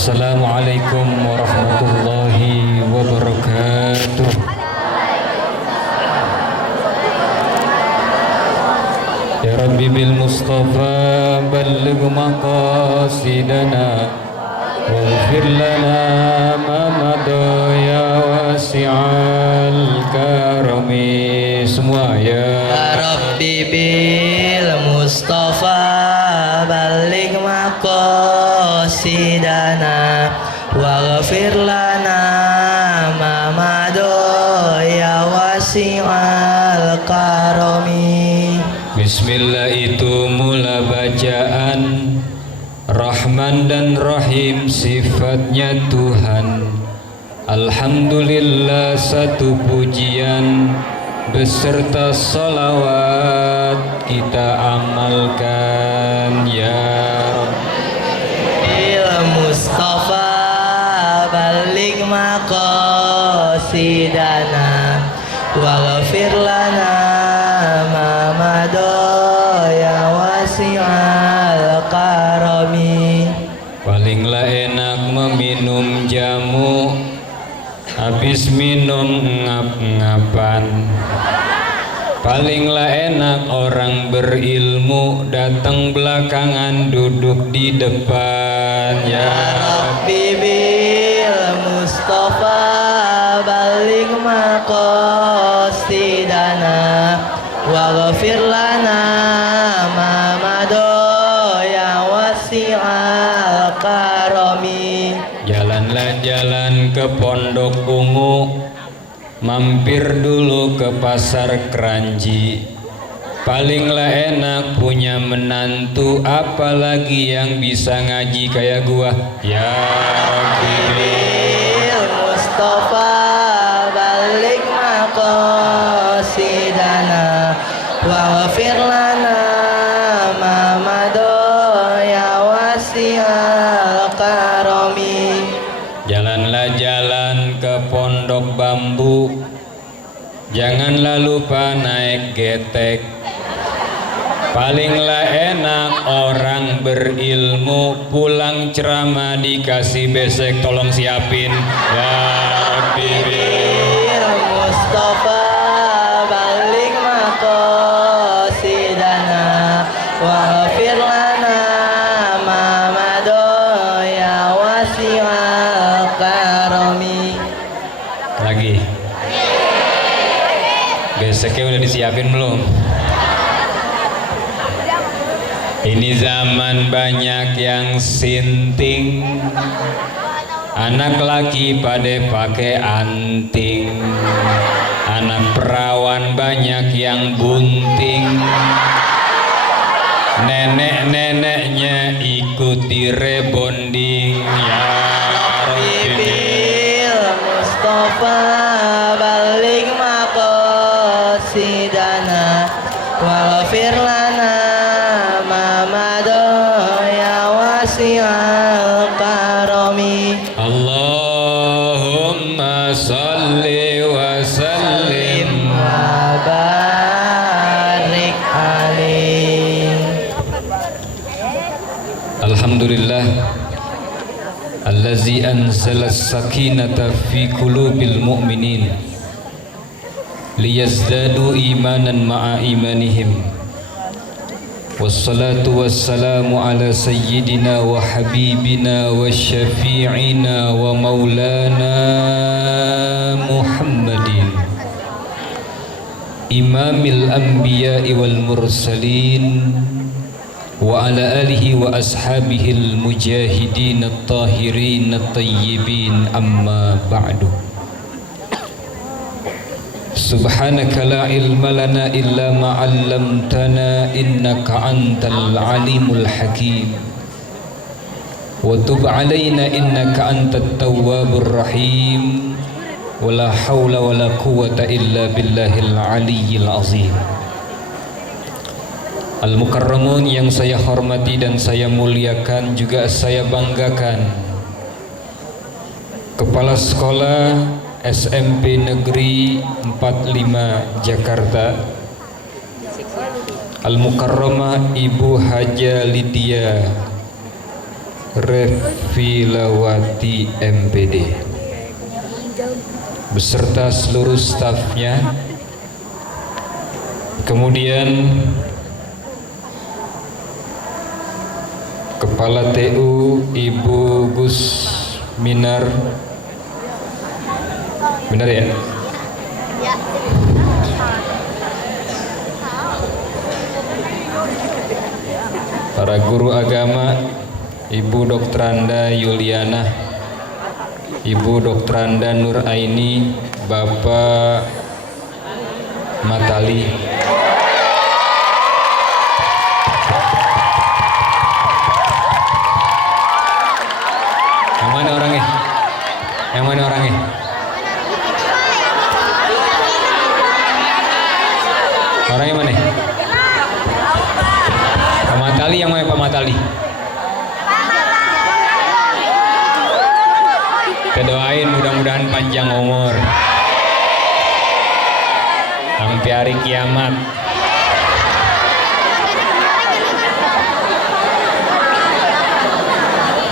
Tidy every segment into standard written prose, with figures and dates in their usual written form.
Assalamualaikum warahmatullahi wabarakatuh. Ya Rabbi bil Mustafa balligh maqasidana waghfir lana ma madha ya wasi'al karami. Semua ya Rabbi bil Mustafa balligh maqasidana waghfir lana ma madha ya wasi'al karami. Bismillah itu mula bacaan, Rahman dan Rahim sifatnya Tuhan. Alhamdulillah satu pujian beserta salawat kita amalkan ya Bil Mustafa balligh maqasidana waghfir lana ma madha ya wasi'al karami. Palinglah enak meminum jamu, habis minum ngap-ngapan. Palinglah enak orang berilmu, datang belakangan duduk di depan ya Rabbi bil Mustafa balligh maqasidana waghfir lana ma madha ya wasi'al karami. Jalanlah jalan ke Pondok Ungu, mampir dulu ke Pasar Keranji. Palinglah enak punya menantu, apalagi yang bisa ngaji kayak gua ya Rabbi. Bil Mustafa balligh maqasidana waghfir lana ma madha ya wasi'al karami. Jalanlah jalan ke Pondok Bambu, janganlah lupa naik getek. Palinglah enak orang berilmu, pulang ceramah dikasih besek, tolong siapin ya Rabbi. Bil Mustafa balligh maqasidana waghfir lana ma madha ya wasi'al karami. Lagi beseknya udah disiapin belum? Ini zaman banyak yang sinting, anak laki pada pakai anting, anak perawan banyak yang bunting, nenek-neneknya ikuti rebonding ya Rabbi. Bil Mustafa balligh maqasidana waghfir lana ma madha ya wasi'al karami. Allahumma salli wa sallim. Wa barik alaihi. Alhamdulillah allazi anzala as-sakinata fi qulubil mu'minin liyazdadu imanan ma'a imanihim. Wassalatu wassalamu ala sayyidina wa habibina wa syafi'ina wa maulana Muhammadin imamil anbiya'i wal mursalin wa ala alihi wa ashabihil mujahidin at-tahirin at-tayyibin amma ba'du. Subhanaka la ilma lana illa ma 'allamtana innaka antal alimul hakim wa tub 'alaina innaka antat tawwabur rahim wa la haula wa la quwwata illa billahil aliyyil azim. Al-Mukarramun yang saya hormati dan saya muliakan, juga saya banggakan, Kepala Sekolah SMP Negeri 45 Jakarta, Al-Mukarramah Ibu Haja Lydia Refilawati MPD beserta seluruh stafnya. Kemudian Kepala TU Ibu Gus Minar, benar ya? Para guru agama, Ibu Dr. Anda Yuliana, Ibu Dr. Anda Nur Aini, Bapak Matali, yang mana orangnya? Yang mana orangnya? Orangnya mana? Pak Matali, yang mana Pak Matali? Kita doain mudah-mudahan panjang umur sampai hari kiamat.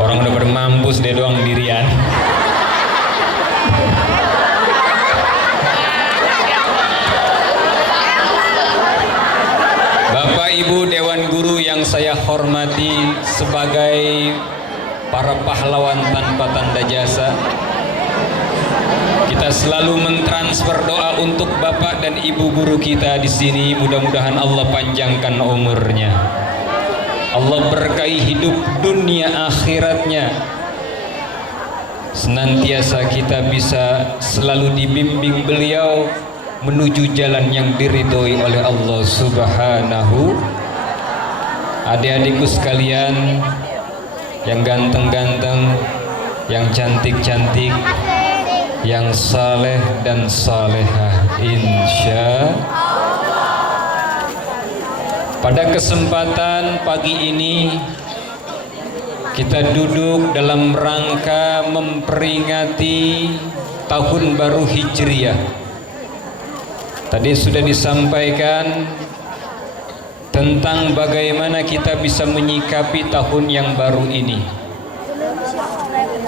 Orang udah bermampus, dia doang dirian. Bapak Ibu Dewan Guru yang saya hormati sebagai para pahlawan tanpa tanda jasa, kita selalu mentransfer doa untuk Bapak dan Ibu guru kita di sini. Mudah-mudahan Allah panjangkan umurnya, Allah berkahi hidup dunia akhiratnya, senantiasa kita bisa selalu dibimbing beliau menuju jalan yang diridhoi oleh Allah Subhanahu. Adik-adikku sekalian, yang ganteng-ganteng, yang cantik-cantik, yang saleh dan salehah, insya. Pada kesempatan pagi ini kita duduk dalam rangka memperingati tahun baru Hijriah. Tadi sudah disampaikan tentang bagaimana kita bisa menyikapi tahun yang baru ini.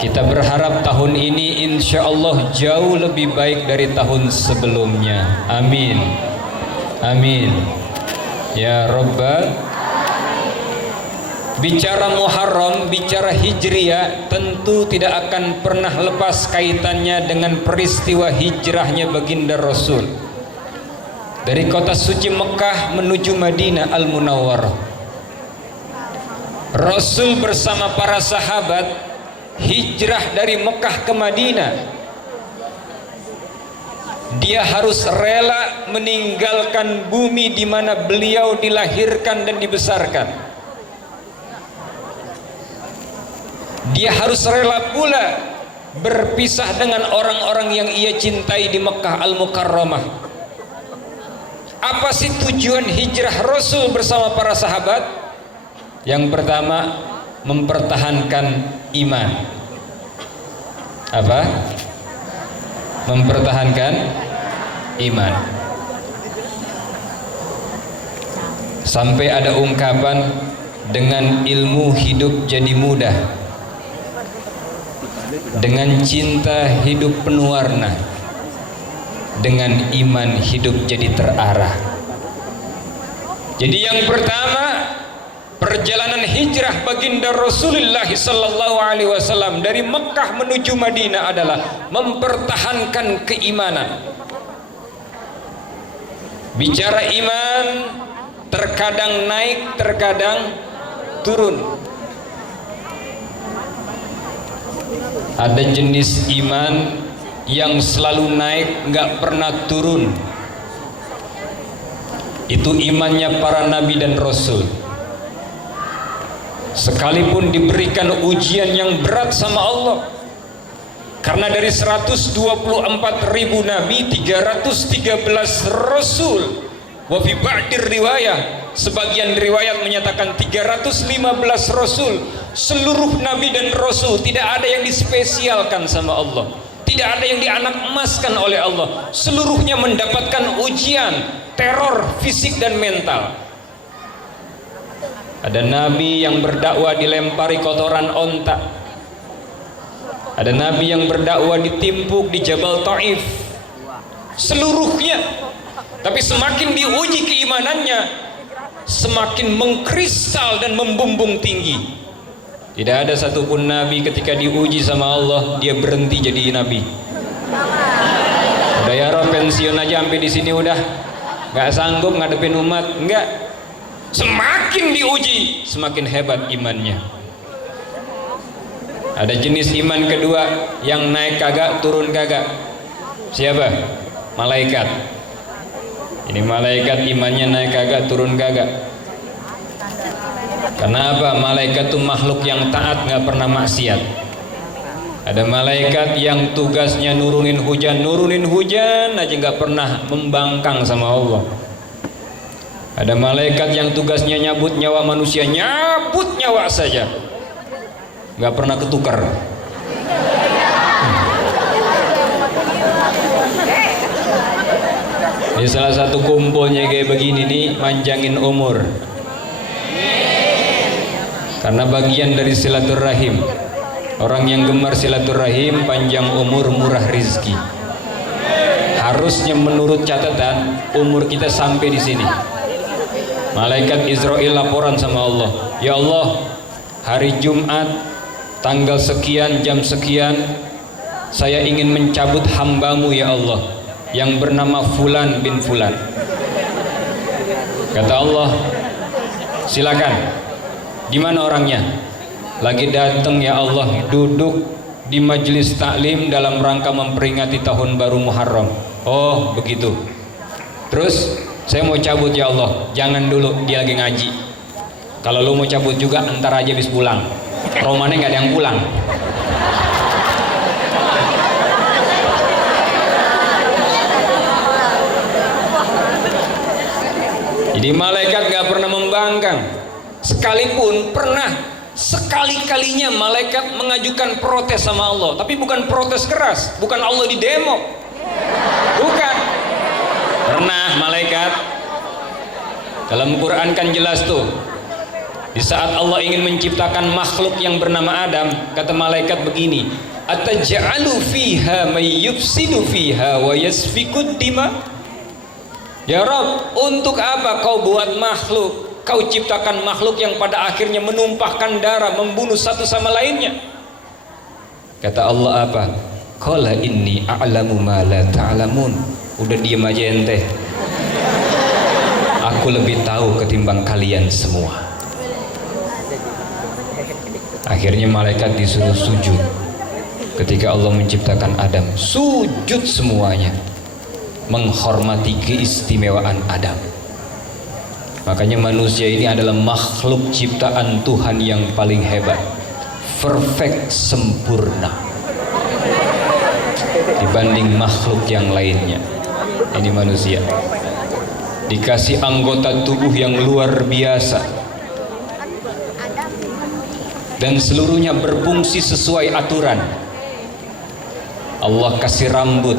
Kita berharap tahun ini insya Allah jauh lebih baik dari tahun sebelumnya. Amin. Amin. Ya Rabbal. Bicara Muharram, bicara Hijriah, tentu tidak akan pernah lepas kaitannya dengan peristiwa hijrahnya baginda Rasul dari kota suci Mekah menuju Madinah Al-Munawwarah. Rasul bersama para sahabat hijrah dari Mekah ke Madinah. Dia harus rela meninggalkan bumi di mana beliau dilahirkan dan dibesarkan. Dia harus rela pula berpisah dengan orang-orang yang ia cintai di Mekah Al-Mukarramah. Apa sih tujuan hijrah Rasul bersama para sahabat? Yang pertama, mempertahankan iman. Apa? Mempertahankan iman. Sampai ada ungkapan, dengan ilmu hidup jadi mudah, dengan cinta hidup penuh warna, dengan iman hidup jadi terarah. Jadi yang pertama, perjalanan hijrah baginda Rasulullah sallallahu alaihi wasallam dari Mekah menuju Madinah adalah mempertahankan keimanan. Bicara iman, terkadang naik, terkadang turun. Ada jenis iman yang selalu naik, nggak pernah turun. Itu imannya para nabi dan rasul. Sekalipun diberikan ujian yang berat sama Allah, karena dari 124.000 nabi, 313 rasul. Wa fi ba'dir riwayah, sebagian riwayat menyatakan 315 rasul. Seluruh nabi dan rasul tidak ada yang dispesialkan sama Allah, tidak ada yang dianak emaskan oleh Allah. Seluruhnya mendapatkan ujian, teror fisik dan mental. Ada nabi yang berdakwah dilempari kotoran onta. Ada nabi yang berdakwah ditimpuk di Jabal Taif seluruhnya. Tapi semakin diuji keimanannya, semakin mengkristal dan membumbung tinggi. Tidak ada satupun nabi ketika diuji sama Allah dia berhenti jadi nabi. Udah ya Rob, pensiun aja sampai di sini udah, nggak sanggup ngadepin umat. Enggak. Semakin diuji, semakin hebat imannya. Ada jenis iman kedua yang naik kagak, turun kagak. Siapa? Malaikat. Ini malaikat imannya naik kagak, turun kagak. Karena apa? Malaikat itu makhluk yang taat, nggak pernah maksiat. Ada malaikat yang tugasnya nurunin hujan aja, nggak pernah membangkang sama Allah. Ada malaikat yang tugasnya nyabut nyawa manusia, nyabut nyawa saja, nggak pernah ketukar. Ini salah satu kumpulnya kayak begini nih, manjangin umur. Karena bagian dari silaturahim. Orang yang gemar silaturahim, panjang umur, murah rizki. Harusnya menurut catatan umur kita sampai di sini. Malaikat Israel laporan sama Allah, ya Allah, hari Jumat tanggal sekian jam sekian saya ingin mencabut hambamu ya Allah yang bernama Fulan bin Fulan. Kata Allah, silakan. Di mana orangnya? Lagi datang ya Allah, duduk di majelis taklim dalam rangka memperingati tahun baru Muharram. Oh begitu. Terus saya mau cabut ya Allah. Jangan dulu, dia lagi ngaji. Kalau lu mau cabut juga entar aja habis pulang. Romannya nggak ada yang pulang. Jadi malaikat nggak pernah membangkang. Sekalipun pernah sekali-kalinya malaikat mengajukan protes sama Allah, tapi bukan protes keras, bukan Allah di demo, bukan. Pernah malaikat, dalam Quran kan jelas tuh, di saat Allah ingin menciptakan makhluk yang bernama Adam, kata malaikat begini, ataj'alu fiha may yufsidu fiha wa yasfikud dima. Ya Rabb, untuk apa kau buat makhluk? Kau ciptakan makhluk yang pada akhirnya menumpahkan darah, membunuh satu sama lainnya. Kata Allah apa? Qala inni a'lamu ma la ta'lamun. Udah diem aja ente. Aku lebih tahu ketimbang kalian semua. Akhirnya malaikat disuruh sujud. Ketika Allah menciptakan Adam, sujud semuanya, menghormati keistimewaan Adam. Makanya manusia ini adalah makhluk ciptaan Tuhan yang paling hebat, perfect, sempurna dibanding makhluk yang lainnya. Ini manusia dikasih anggota tubuh yang luar biasa dan seluruhnya berfungsi sesuai aturan. Allah kasih rambut,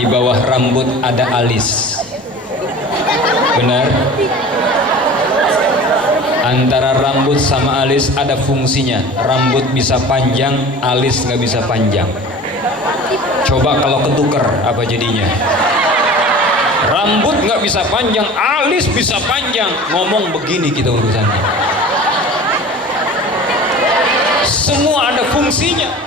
di bawah rambut ada alis. Benar? Antara rambut sama alis ada fungsinya. Rambut bisa panjang, alis nggak bisa panjang. Coba kalau ketuker apa jadinya? Rambut nggak bisa panjang, alis bisa panjang. Ngomong begini kita urusannya. Semua ada fungsinya.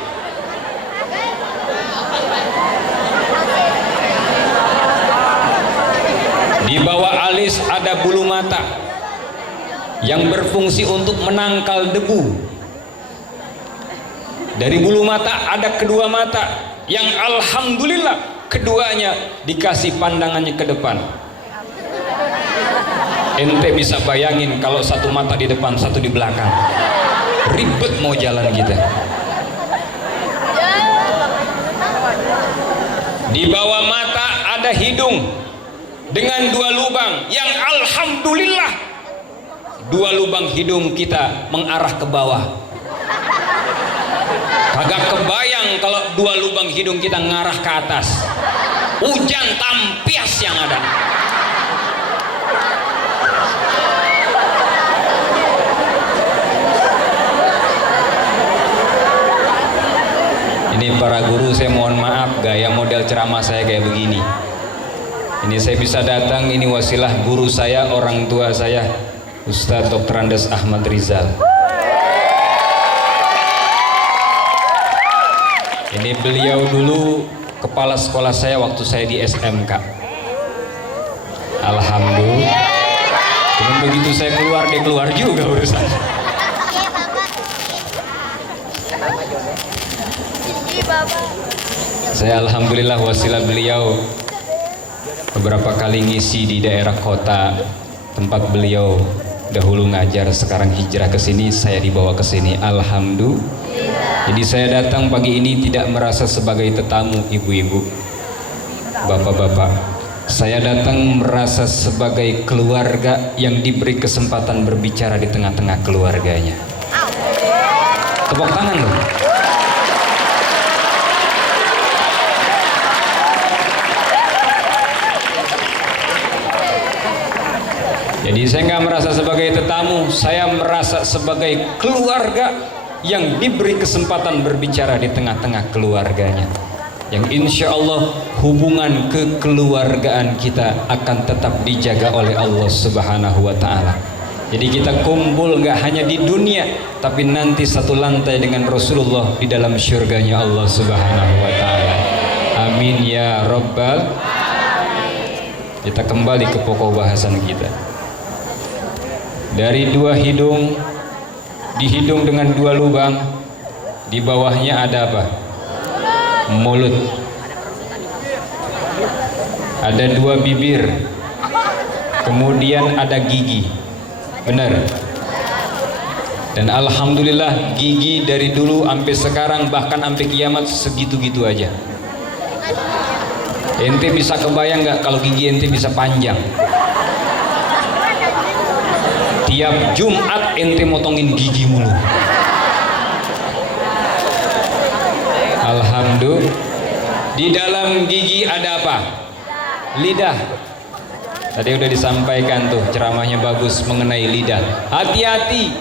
Di bawah alis ada bulu mata yang berfungsi untuk menangkal debu. Dari bulu mata ada kedua mata yang alhamdulillah keduanya dikasih pandangannya ke depan. Ente bisa bayangin kalau satu mata di depan, satu di belakang, ribet mau jalan kita. Di bawah mata ada hidung dengan dua lubang yang alhamdulillah dua lubang hidung kita mengarah ke bawah. Kagak kebayang kalau dua lubang hidung kita ngarah ke atas, hujan tampias yang ada. Ini para guru, saya mohon maaf gaya model ceramah saya kayak begini. Ini saya bisa datang, ini wasilah guru saya, orang tua saya, Ustadz Dr. Andes Ahmad Rizal. Ini beliau dulu kepala sekolah saya waktu saya di SMK. Alhamdulillah. Cuman begitu saya keluar, dia keluar juga urusan. Saya alhamdulillah wasilah beliau beberapa kali ngisi di daerah kota tempat beliau dahulu ngajar, sekarang hijrah ke sini, saya dibawa ke sini. Alhamdulillah. Jadi saya datang pagi ini tidak merasa sebagai tetamu, ibu-ibu, bapak-bapak. Saya datang merasa sebagai keluarga yang diberi kesempatan berbicara di tengah-tengah keluarganya. Tepuk tangan loh. Jadi saya nggak merasa sebagai tetamu, saya merasa sebagai keluarga yang diberi kesempatan berbicara di tengah-tengah keluarganya. Yang insya Allah hubungan kekeluargaan kita akan tetap dijaga oleh Allah Subhanahu wa Ta'ala. Jadi kita kumpul nggak hanya di dunia, tapi nanti satu lantai dengan Rasulullah di dalam syurganya Allah Subhanahu wa Ta'ala. Amin ya Rabbal. Kita kembali ke pokok bahasan kita. Dari dua hidung, di hidung dengan dua lubang, di bawahnya ada apa? Mulut. Ada dua bibir, kemudian ada gigi. Benar. Dan alhamdulillah gigi dari dulu sampai sekarang, bahkan sampai kiamat segitu-gitu aja. Ente bisa kebayang nggak kalau gigi ente bisa panjang? Tiap Jumat ente motongin gigi mulu. Alhamdulillah. Di dalam gigi ada apa? Lidah. Tadi udah disampaikan tuh, ceramahnya bagus mengenai lidah. Hati-hati,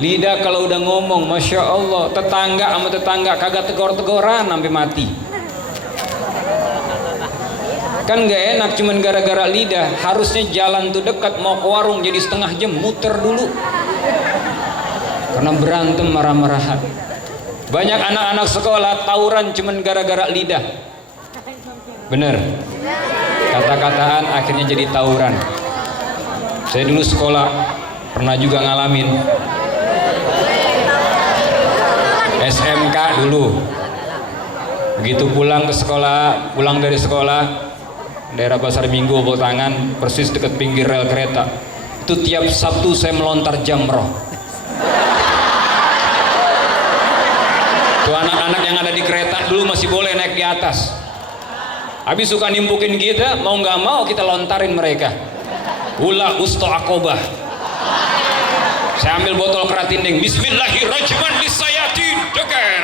lidah kalau udah ngomong, masya Allah, tetangga sama tetangga kagak tegor-tegoran sampai mati. Kan gak enak cuman gara-gara lidah. Harusnya jalan tuh dekat, mau ke warung jadi setengah jam muter dulu karena berantem marah-marahan. Banyak anak-anak sekolah tawuran cuman gara-gara lidah. Bener, kata-kataan akhirnya jadi tawuran. Saya dulu sekolah pernah juga ngalamin. SMK dulu, begitu pulang ke sekolah, pulang dari sekolah daerah Pasar Minggu, Botangan, persis dekat pinggir rel kereta. Itu tiap Sabtu saya melontar jamroh. Tuh anak-anak yang ada di kereta dulu masih boleh naik di atas. Habis suka nimpukin kita, mau nggak mau kita lontarin mereka. Ula usto akobah. Saya ambil botol keratinding, bismillahirrahmanirrahim, lisayatin, joker.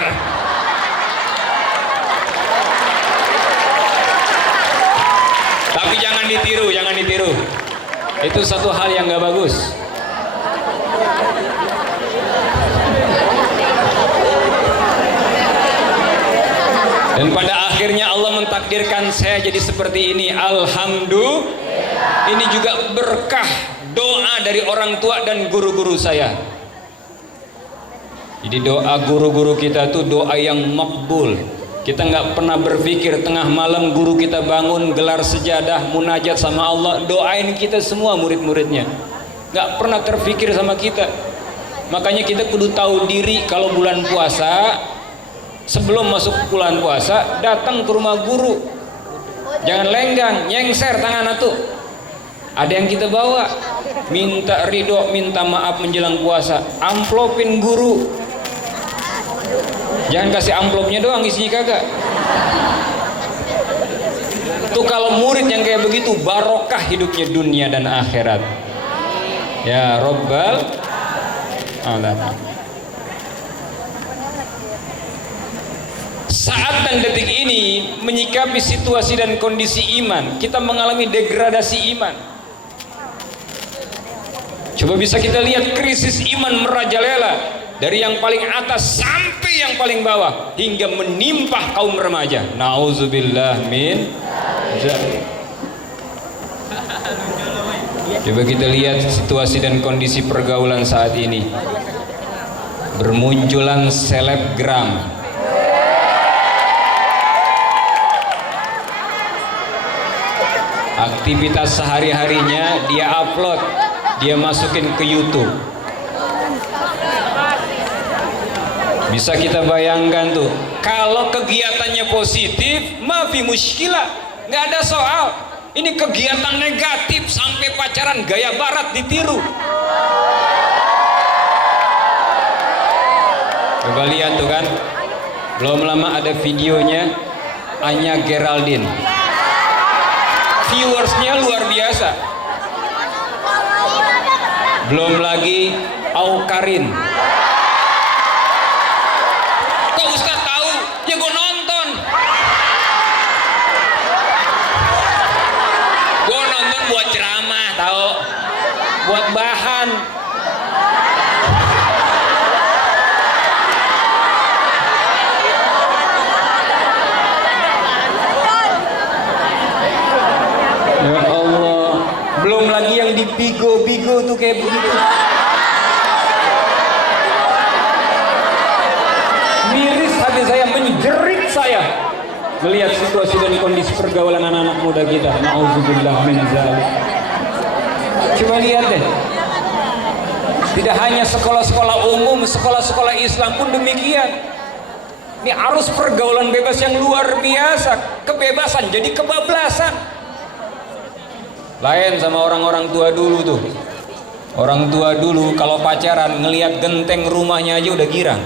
Tapi jangan ditiru, jangan ditiru. Itu satu hal yang nggak bagus. Dan pada akhirnya Allah mentakdirkan saya jadi seperti ini. Alhamdulillah. Ini juga berkah doa dari orang tua dan guru-guru saya. Jadi doa guru-guru kita itu doa yang makbul. Kita nggak pernah berpikir tengah malam guru kita bangun gelar sejadah munajat sama Allah, doain kita semua murid-muridnya. Nggak pernah terpikir sama kita. Makanya kita kudu tahu diri kalau bulan puasa, sebelum masuk bulan puasa datang ke rumah guru. Jangan lenggang, nyengser tangan atuh. Ada yang kita bawa, minta ridho, minta maaf menjelang puasa, amplopin guru. Jangan kasih amplopnya doang, isinya kagak. Tuh kalau murid yang kayak begitu barokah hidupnya dunia dan akhirat. Ya Rabbal Alamin. Saat dan detik ini menyikapi situasi dan kondisi iman, kita mengalami degradasi iman. Coba bisa kita lihat krisis iman merajalela dari yang paling atas sampai yang paling bawah hingga menimpa kaum remaja. Nauzubillah min dzalik. Coba kita lihat situasi dan kondisi pergaulan saat ini. Bermunculan selebgram. Aktivitas sehari-harinya dia upload, dia masukin ke YouTube. Bisa kita bayangkan tuh, kalau kegiatannya positif, mafi muskilah, nggak ada soal. Ini kegiatan negatif sampai pacaran gaya barat ditiru. Coba lihat tuh kan, belum lama ada videonya Anya Geraldine. Viewersnya luar biasa. Belum lagi Aukarin. Kok Ustaz tahu? Ya gue nonton. Gue nonton buat ceramah, tahu? Buat bahan. Ya Allah, belum lagi yang di Bigo tuh kayak begitu. Miris hati saya, menjerit saya melihat situasi dan kondisi pergaulan anak-anak muda kita. Nauzubillah min dzalik. Coba lihat deh. Tidak hanya sekolah-sekolah umum, sekolah-sekolah Islam pun demikian. Ini arus pergaulan bebas yang luar biasa. Kebebasan jadi kebablasan. Lain sama orang-orang tua dulu tuh. Orang tua dulu kalau pacaran ngelihat genteng rumahnya aja udah girang.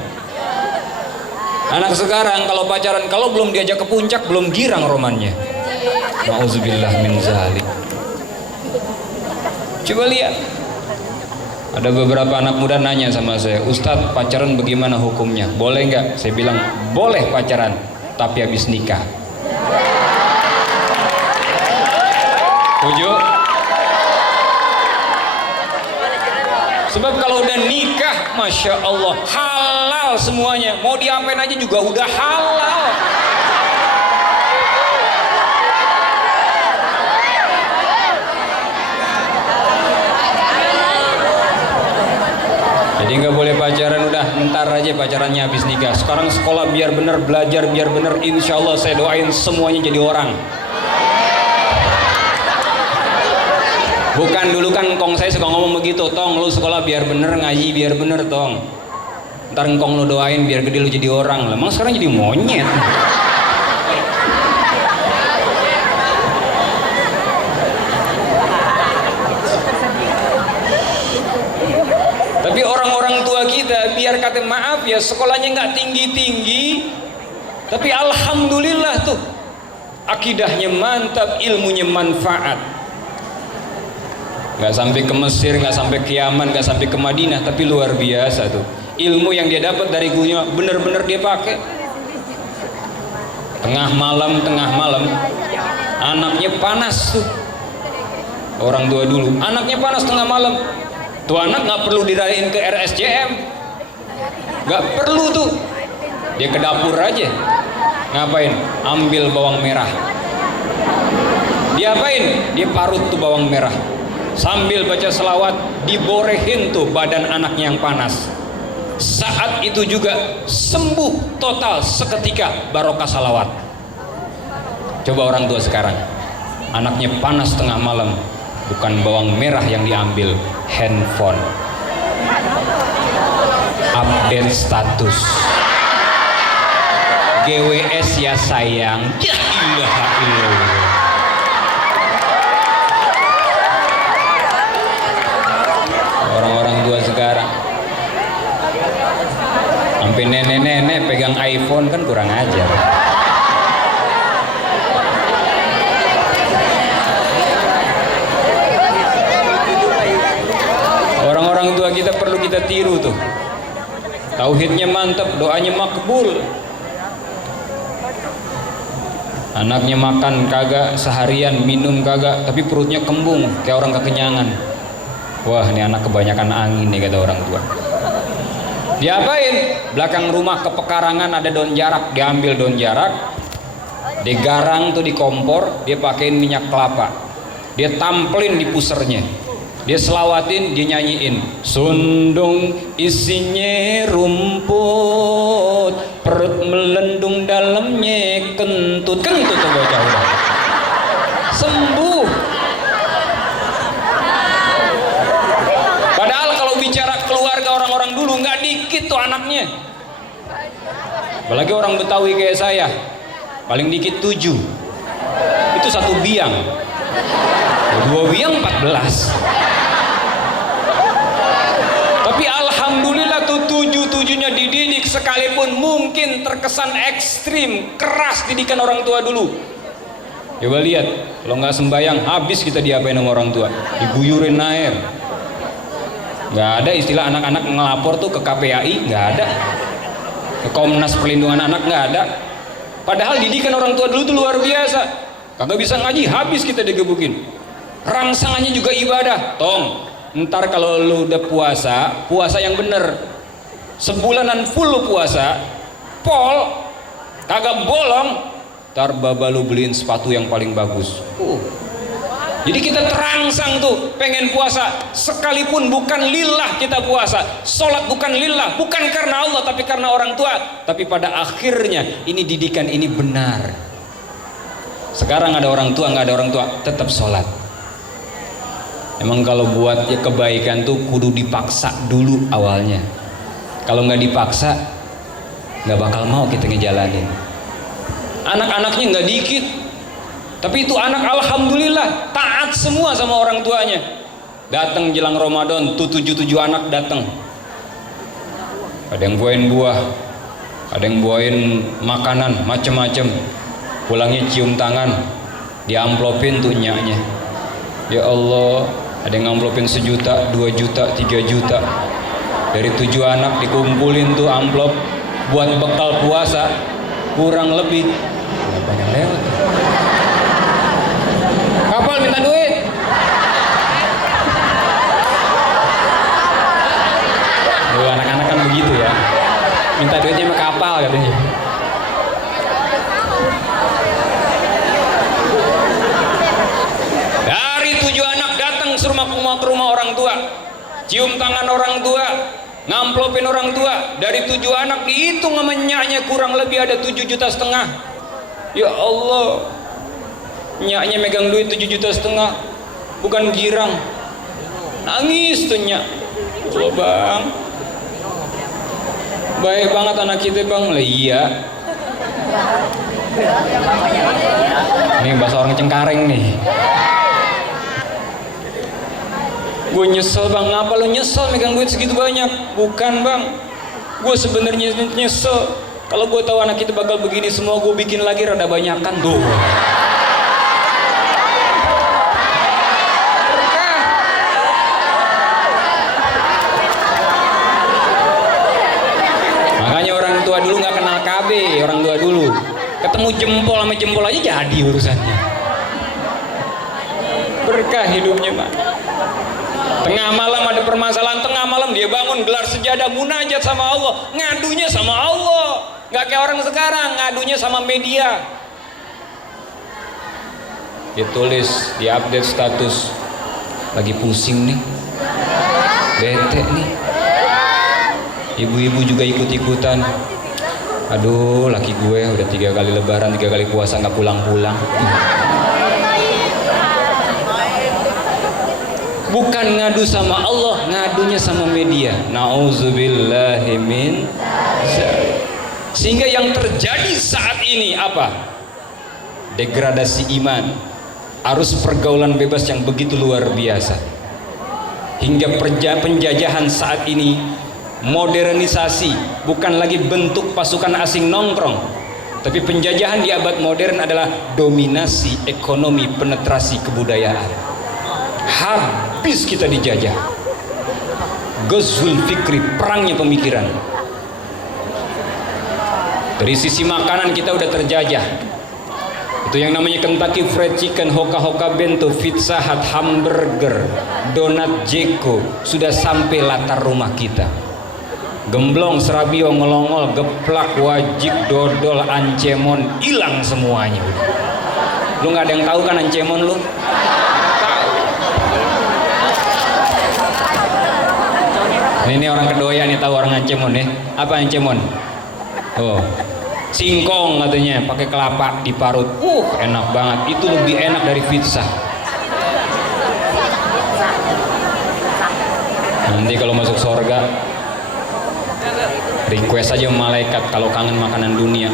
Anak sekarang kalau pacaran, kalau belum diajak ke puncak belum girang romannya. Nauzubillah min dzalik. Coba lihat. Ada beberapa anak muda nanya sama saya, Ustadz, pacaran bagaimana hukumnya? Boleh nggak? Saya bilang boleh pacaran, tapi habis nikah. Setuju? Sebab kalau udah nikah, Masya Allah, halal semuanya. Mau diapain aja juga udah halal. Jadi nggak boleh pacaran, udah ntar aja pacarannya habis nikah. Sekarang sekolah biar bener, belajar biar bener. Insya Allah saya doain semuanya jadi orang. Bukan dulu kan kong saya suka ngomong begitu, tong lu sekolah biar bener, ngaji biar bener tong. Ntar kong lu doain biar gede lu jadi orang lah. Emang sekarang jadi monyet. Tapi orang-orang tua kita biar kata maaf ya sekolahnya nggak tinggi-tinggi, tapi alhamdulillah tuh akidahnya mantap, ilmunya manfaat. Nggak sampai ke Mesir, nggak sampai ke Yaman, nggak sampai ke Madinah, tapi luar biasa tuh ilmu yang dia dapat dari gurunya bener-bener dia pakai. Tengah malam anaknya panas tuh. Orang tua dulu anaknya panas tengah malam tuh, anak nggak perlu dirayain ke RSCM, nggak perlu tuh, dia ke dapur aja. Ngapain? Ambil bawang merah. Dia apain? Dia parut tuh bawang merah. Sambil baca selawat, diborehin tuh badan anaknya yang panas. Saat itu juga sembuh total seketika barokah salawat. Coba orang tua sekarang, anaknya panas tengah malam, bukan bawang merah yang diambil, handphone. Update status. GWS ya sayang. Ya ilaha illallah. Orang-orang tua sekarang sampai nenek-nenek pegang iPhone kan kurang ajar. Orang-orang tua kita perlu kita tiru tuh. Tauhidnya mantap, doanya makbul. Anaknya makan kagak seharian, minum kagak, tapi perutnya kembung kayak orang kekenyangan. Wah, ini anak kebanyakan angin nih kata orang tua. Diapain? Belakang rumah ke pekarangan ada daun jarak, diambil daun jarak, digarang tuh di kompor, dia pakein minyak kelapa, dia tampelin di pusernya, dia selawatin, dia nyanyiin, sundung isinya rumput, perut melendung dalamnya kentut, kentut tuh bocah udah sembuh. Padahal kalau bicara keluarga orang-orang dulu nggak dikit tuh anaknya, apalagi orang Betawi kayak saya, paling dikit 7, itu 1 biang, 2 biang 14. Tapi alhamdulillah tuh 7-7-nya dididik, sekalipun mungkin terkesan ekstrim, keras didikan orang tua dulu. Coba lihat, kalau nggak sembayang habis kita diapain sama orang tua, diguyurin air. Nggak ada istilah anak-anak ngelapor tuh ke KPAI, nggak ada, ke Komnas Perlindungan Anak, nggak ada. Padahal didikan orang tua dulu tuh luar biasa. Kagak bisa ngaji, habis kita digebukin. Rangsangannya juga ibadah. Tong, ntar kalau lu udah puasa, puasa yang bener, sebulanan full lu puasa, pol, kagak bolong, ntar baba lu beliin sepatu yang paling bagus. Jadi kita terangsang tuh pengen puasa, sekalipun bukan lillah kita puasa, sholat bukan lillah, bukan karena Allah tapi karena orang tua. Tapi pada akhirnya ini didikan ini benar. Sekarang ada orang tua, nggak ada orang tua, tetap sholat. Emang kalau buat ya kebaikan tuh kudu dipaksa dulu awalnya. Kalau nggak dipaksa, nggak bakal mau kita ngejalanin. Anak-anaknya nggak dikit, tapi itu anak alhamdulillah taat semua sama orang tuanya. Datang jelang Ramadan tuh 7 anak datang. Ada yang bawain buah, ada yang bawain makanan macem-macem. Pulangnya cium tangan, diamplopin tuh nyaknya. Ya Allah, ada yang ngamplopin 1 juta, 2 juta, 3 juta. Dari 7 anak dikumpulin tuh amplop buat bekal puasa, kurang lebih nggak banyak lewat. Kapal minta duit. Duh, anak-anak kan begitu ya, minta duitnya sama kapal katanya. Dari 7 anak datang ke rumah orang tua, cium tangan orang tua, ngamplopin orang tua. Dari 7 anak dihitung sama nyaknya kurang lebih ada 7,5 juta. Ya Allah, nyaknya megang duit 7,5 juta, bukan girang, nangis tuh nyak. Oh bang, baik banget anak kita bang. Lah iya, ini bahasa orang Cengkareng nih. Gue nyesel bang. Ngapa lo nyesel megang duit segitu banyak? Bukan bang, gue sebenarnya nyesel. Kalau gue tahu anak kita bakal begini semua, gue bikin lagi rada banyakan tuh. Makanya orang tua dulu nggak kenal KB, orang tua dulu ketemu jempol sama jempol aja jadi urusannya. Berkah hidupnya pak. Tengah malam ada permasalahan, tengah malam dia bangun gelar sejadah munajat sama Allah, ngadunya sama Allah, nggak kayak orang sekarang ngadunya sama media. Dia tulis, di update status, lagi pusing nih, bete nih. Ibu-ibu juga ikut-ikutan. Aduh, laki gue udah 3 kali lebaran, 3 kali puasa nggak pulang-pulang. Bukan ngadu sama Allah, ngadunya sama media. Nauzubillahi min dzalik. Sehingga yang terjadi saat ini apa? Degradasi iman, arus pergaulan bebas yang begitu luar biasa. Hingga penjajahan saat ini, modernisasi, bukan lagi bentuk pasukan asing nongkrong, tapi penjajahan di abad modern adalah dominasi ekonomi, penetrasi kebudayaan. Habis kita dijajah. Ghazwul fikri, perangnya pemikiran. Dari sisi makanan kita udah terjajah. Itu yang namanya Kentucky Fried Chicken, Hoka Hoka Bento, Pizza Hut, hamburger, donat Jeko sudah sampai latar rumah kita. Gemblong, serabio, ngelongol, geplak, wajib, dodol, ancemon, hilang semuanya. Lu nggak ada yang tahu kan ancemon lu? Tahu. Ini orang Kedoya nih tahu orang ancemon ya. Apa ancemon? Oh, singkong katanya, pakai kelapa diparut. Enak banget. Itu lebih enak dari pizza. Nanti kalau masuk surga, request aja malaikat kalau kangen makanan dunia.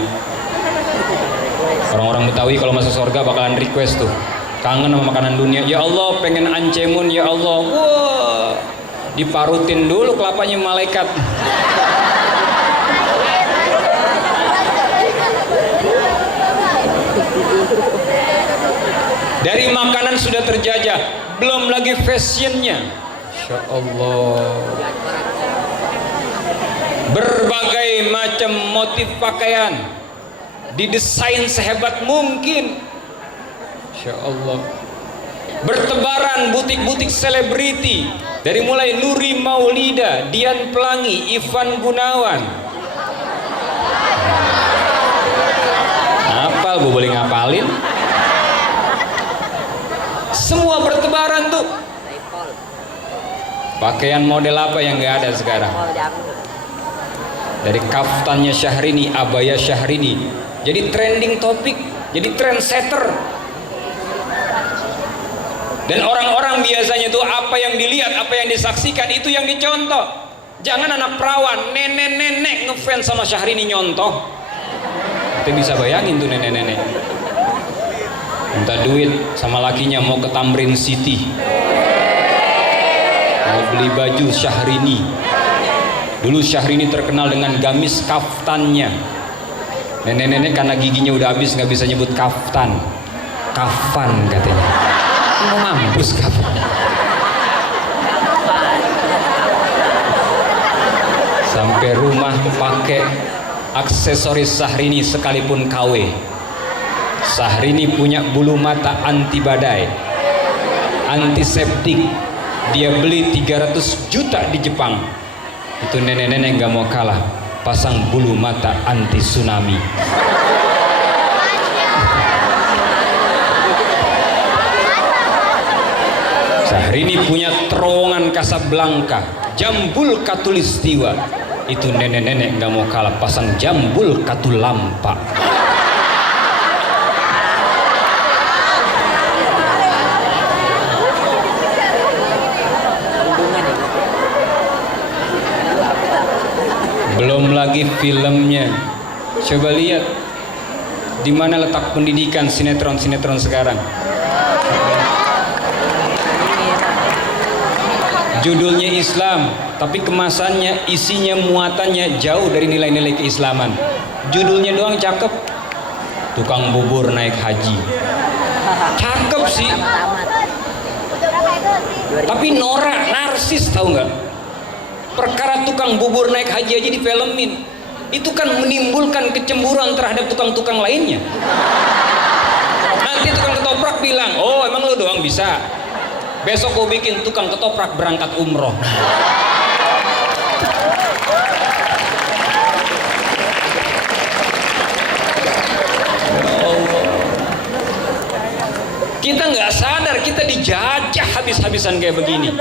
Orang-orang Betawi kalau masuk surga bakalan request tuh, kangen sama makanan dunia. Ya Allah, pengen ancemun ya Allah. Wah, diparutin dulu kelapanya malaikat. Dari makanan sudah terjajah, belum lagi fashionnya. Masya Allah. Berbagai macam motif pakaian didesain sehebat mungkin. Masya Allah. Bertebaran butik-butik selebriti, dari mulai Nuri Maulida, Dian Pelangi, Ivan Gunawan. Apal, gue boleh ngapalin. Semua bertebaran tuh. Pakaian model apa yang gak ada sekarang? Dari kaftannya Syahrini, abaya Syahrini, jadi trending topik, jadi trendsetter. Dan orang-orang biasanya tuh apa yang dilihat, apa yang disaksikan itu yang dicontoh. Jangan anak perawan, nenek-nenek ngefans sama Syahrini nyontoh. Kita bisa bayangin tuh nenek-nenek minta duit sama lakinya mau ke Tamrin City, mau beli baju Syahrini. Dulu Syahrini terkenal dengan gamis kaftannya. Nenek-nenek karena giginya udah habis nggak bisa nyebut kaftan, kafan katanya. Mau mampus kafan. Sampai rumah pakai aksesoris Syahrini sekalipun KW. Syahrini punya bulu mata anti badai, antiseptik. Dia beli 300 juta di Jepang. Itu nenek-nenek gak mau kalah, pasang bulu mata anti tsunami. Syahrini punya terowongan Casablanca, jambul katulistiwa. Itu nenek-nenek gak mau kalah, pasang jambul katulampa. Belum lagi filmnya. Coba lihat di mana letak pendidikan sinetron-sinetron sekarang. Judulnya Islam, tapi kemasannya, isinya, muatannya jauh dari nilai-nilai keislaman. Judulnya doang cakep. Tukang bubur naik haji. Cakep sih. Tapi norak, narsis, tahu nggak? Perkara tukang bubur naik haji aja difilmin. Itu kan menimbulkan kecemburuan terhadap tukang-tukang lainnya. Nanti tukang ketoprak bilang, oh emang lu doang bisa. Besok gue bikin tukang ketoprak berangkat umroh. Kita nggak sadar kita dijajah habis-habisan kayak begini.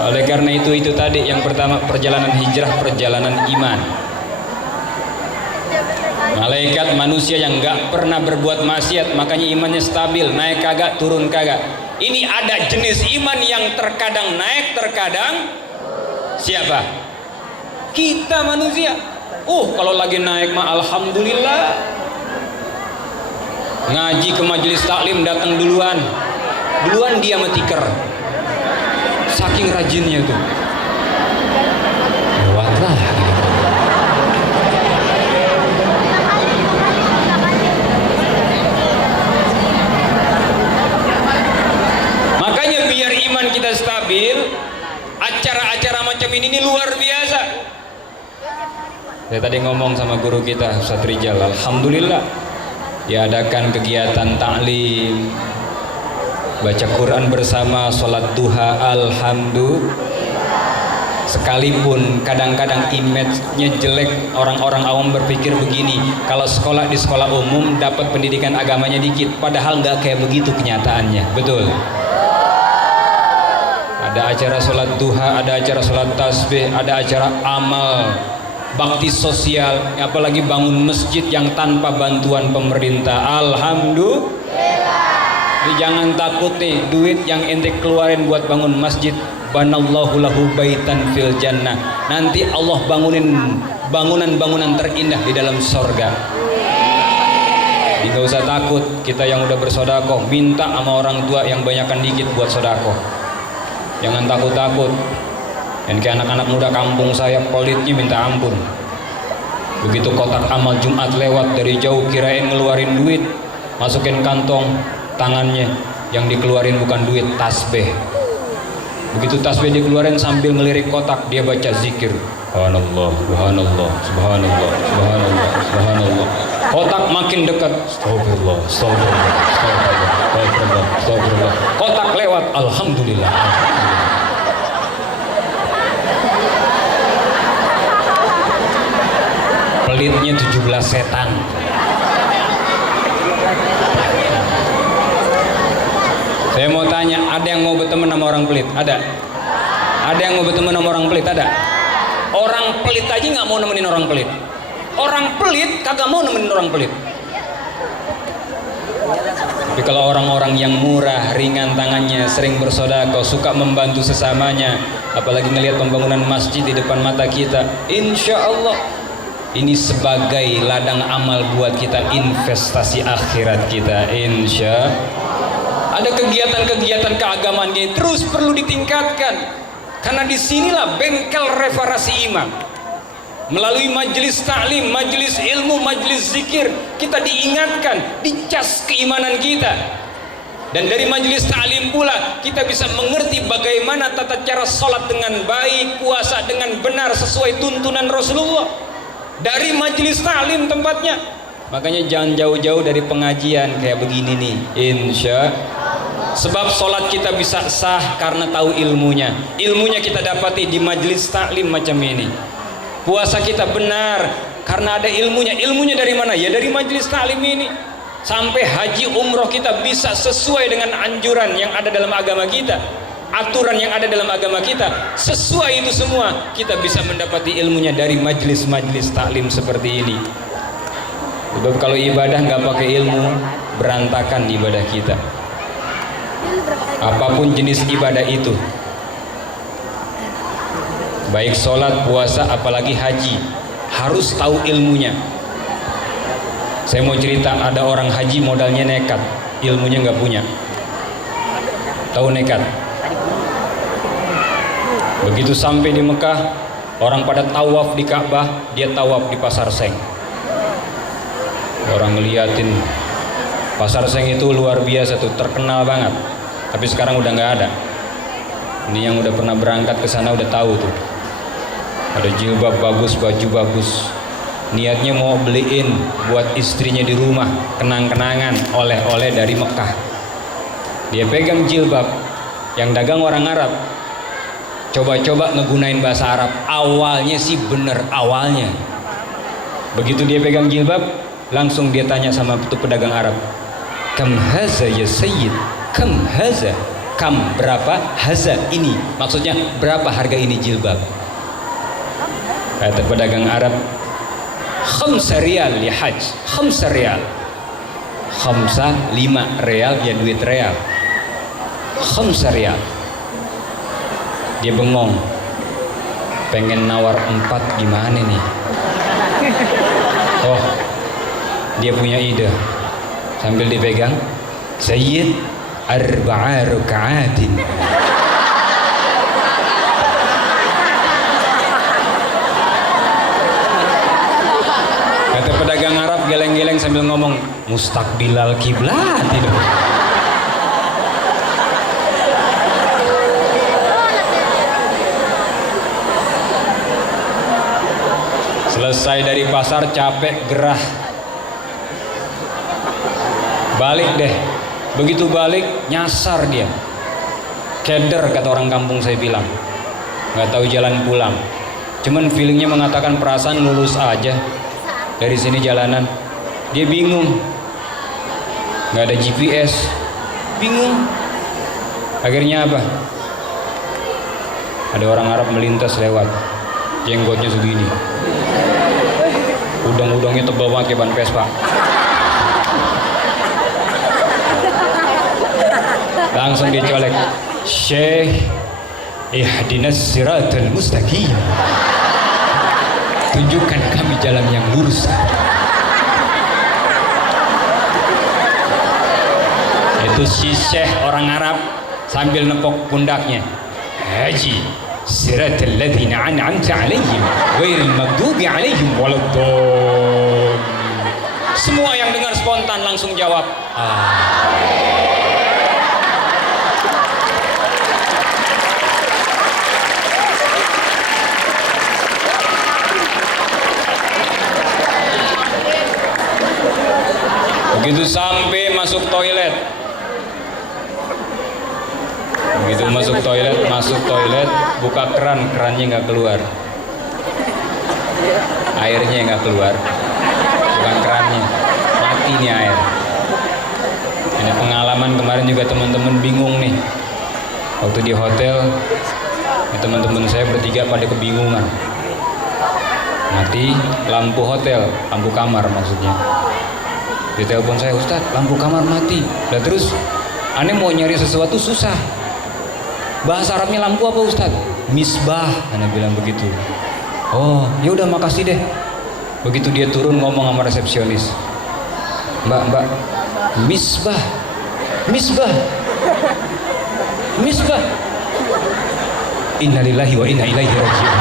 Oleh karena itu tadi yang pertama, perjalanan hijrah, perjalanan iman. Malaikat manusia yang nggak pernah berbuat maksiat, makanya imannya stabil, naik kagak, turun kagak. Ini ada jenis iman yang terkadang naik, terkadang siapa? Kita manusia. Kalau lagi naik mah alhamdulillah. Ngaji ke majelis taklim datang duluan dia sama tiker. Saking rajinnya tuh. Lewatlah gitu. Makanya biar iman kita stabil, acara-acara macam ini luar biasa. Saya tadi ngomong sama guru kita Ustaz Rijal, alhamdulillah diadakan kegiatan taklim, baca Quran bersama, sholat duha, alhamdulillah. Sekalipun kadang-kadang image-nya jelek, orang-orang awam berpikir begini, kalau sekolah di sekolah umum dapat pendidikan agamanya dikit, padahal nggak kayak begitu kenyataannya. Betul? Ada acara sholat duha, ada acara sholat tasbih, ada acara amal bakti sosial, apalagi bangun masjid yang tanpa bantuan pemerintah. Alhamdulillah. Jadi jangan takut nih, duit yang ente keluarin buat bangun masjid, banallahu lahu baitan fil jannah, nanti Allah bangunin bangunan-bangunan terindah di dalam sorga. Jadi gak usah takut, kita yang udah bersodakoh minta sama orang tua yang banyakan dikit buat sodakoh. Jangan takut-takut. Dan kayak anak-anak muda kampung saya pelitnya minta ampun. Begitu kotak amal Jumat lewat dari jauh, kirain ngeluarin duit, masukin kantong tangannya, yang dikeluarin bukan duit, tasbih. Begitu tasbih dikeluarin sambil ngelirik kotak, dia baca zikir. Subhanallah, subhanallah, subhanallah, subhanallah, subhanallah. Kotak makin dekat. Astagfirullah, astagfirullah, astagfirullah, astagfirullah, astagfirullah. Kotak lewat, alhamdulillah. Pelitnya 17 setan. Saya mau tanya, ada yang mau berteman sama orang pelit? Ada? Ada yang mau berteman sama orang pelit? Ada? Orang pelit aja nggak mau nemenin orang pelit. Orang pelit kagak mau nemenin orang pelit. Tapi kalau orang-orang yang murah, ringan tangannya, sering bersedekah, suka membantu sesamanya, apalagi ngelihat pembangunan masjid di depan mata kita, insya Allah ini sebagai ladang amal buat kita, investasi akhirat kita. Insya ada kegiatan-kegiatan keagamaan yang terus perlu ditingkatkan, karena disinilah bengkel reparasi iman. Melalui majelis taklim, majelis ilmu, majelis zikir, kita diingatkan, dicas keimanan kita. Dan dari majelis taklim pula kita bisa mengerti bagaimana tata cara sholat dengan baik, puasa dengan benar sesuai tuntunan Rasulullah. Dari majelis taklim tempatnya. Makanya jangan jauh-jauh dari pengajian kayak begini nih, insya. Sebab sholat kita bisa sah karena tahu ilmunya. Ilmunya kita dapati di majelis taklim macam ini. Puasa kita benar karena ada ilmunya. Ilmunya dari mana? Ya dari majelis taklim ini. Sampai haji umroh kita bisa sesuai dengan anjuran yang ada dalam agama kita, aturan yang ada dalam agama kita, sesuai itu semua kita bisa mendapati ilmunya dari majelis-majelis taklim seperti ini. Sebab kalau ibadah nggak pakai ilmu, berantakan ibadah kita. Apapun jenis ibadah itu, baik sholat, puasa, apalagi haji, harus tahu ilmunya. Saya mau cerita, ada orang haji modalnya nekat, ilmunya nggak punya. Tahu nekat? Begitu sampai di Mekah, orang pada tawaf di Ka'bah, dia tawaf di Pasar Seng. Orang ngeliatin Pasar Seng itu luar biasa tuh, terkenal banget. Tapi sekarang udah nggak ada. Ini yang udah pernah berangkat ke sana udah tahu tuh. Ada jilbab bagus, baju bagus. Niatnya mau beliin buat istrinya di rumah, kenang-kenangan, oleh-oleh dari Mekah. Dia pegang jilbab, yang dagang orang Arab. Coba-coba ngegunain bahasa Arab. Awalnya sih bener awalnya. Begitu dia pegang jilbab, langsung dia tanya sama itu pedagang Arab. Kam haza ya sayyid? Kam haza? Kam berapa? Haza ini. Maksudnya berapa harga ini jilbab? Kata pedagang Arab, khamsa riyal ya haj. Khamsa riyal. Khamsa 5 real ya duit real. Khamsa riyal. Dia bengong, pengen nawar 4 gimana nih? Oh, dia punya ide. Sambil dipegang, Sayyid arba'a ruk'atin. Kata pedagang Arab geleng-geleng sambil ngomong, mustaqbilal kiblat itu. Selesai dari pasar, capek, gerah, balik deh. Begitu balik, nyasar dia. Keder kata orang kampung saya bilang. nggak tahu jalan pulang. Cuman feelingnya mengatakan perasaan lulus aja dari sini jalanan. Dia bingung, nggak ada GPS, bingung. Akhirnya apa? Ada orang Arab melintas lewat, jenggotnya segini, udang-udangnya tebal banget kayak ban Vespa. Langsung dicolek, Syekh, ihdinas siratal mustaqim, tunjukkan kami jalan yang lurus. Itu si Syekh orang Arab sambil nepok pundaknya, Haji, siratal ladzina an'amta 'alaihim ghairil maghdubi 'alaihim waladdallin. Semua yang dengar spontan langsung jawab, begitu sampai masuk toilet, buka keran, kerannya nggak keluar, airnya nggak keluar, bukan kerannya, mati nih air. Ini pengalaman kemarin juga, teman-teman bingung nih waktu di hotel. Teman-teman saya bertiga pada kebingungan, mati lampu hotel, lampu kamar maksudnya. Ditelepon saya, Ustaz, lampu kamar mati. Lah terus aneh mau nyari sesuatu susah. Bahasa Arabnya lampu apa, Ustaz? Misbah, aneh bilang begitu. Oh, ya udah makasih deh. Begitu dia turun ngomong sama resepsionis, Mbak, misbah. Innalillahi wa inna ilaihi raji'un.